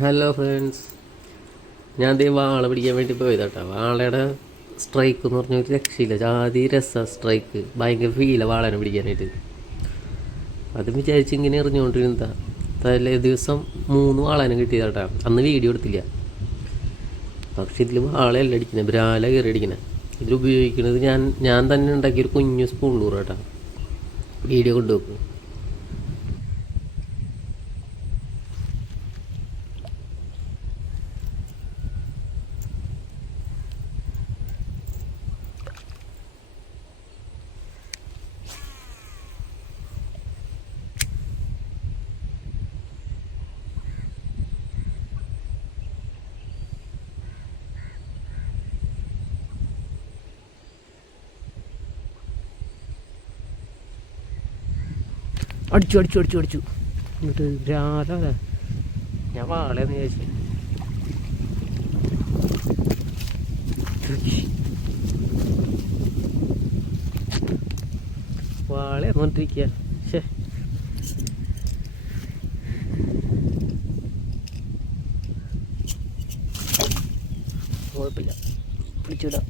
Hello friends, ഞാൻ ദേ വാള പിടിക്കാൻ വേണ്ടി പോയതാട്ടോ. വാളയുടെ സ്ട്രൈക്ക് എന്ന് പറഞ്ഞ ഒരു രക്ഷയില്ല, ജാതി രസമാണ് സ്ട്രൈക്ക്. ഭയങ്കര ഫീലാണ് വാളനെ പിടിക്കാനായിട്ട്. അതും വിചാരിച്ച് ഇങ്ങനെ എറിഞ്ഞുകൊണ്ടിരുന്നതാ. തലേ ദിവസം 3 വാളനെ കിട്ടിയതാട്ടാ. അന്ന് വീഡിയോ എടുത്തില്ല. പക്ഷെ ഇതിൽ വാളയല്ല അടിക്കുന്നത്, ബ്രാല കയറി അടിക്കുന്നത്. ഇതിലുപയോഗിക്കുന്നത് ഞാൻ തന്നെ ഉണ്ടാക്കിയൊരു കുഞ്ഞു സ്പൂണിലൂറ് കേട്ടോ. വീഡിയോ കൊണ്ടുവെക്കും. അടിച്ചു എന്നിട്ട് രാധ ഞാൻ വാളയെന്ന് ചോദിച്ചു. വാള എന്നുകൊണ്ടിരിക്കുക. പക്ഷേ കുഴപ്പമില്ല, പിടിച്ചിടാം.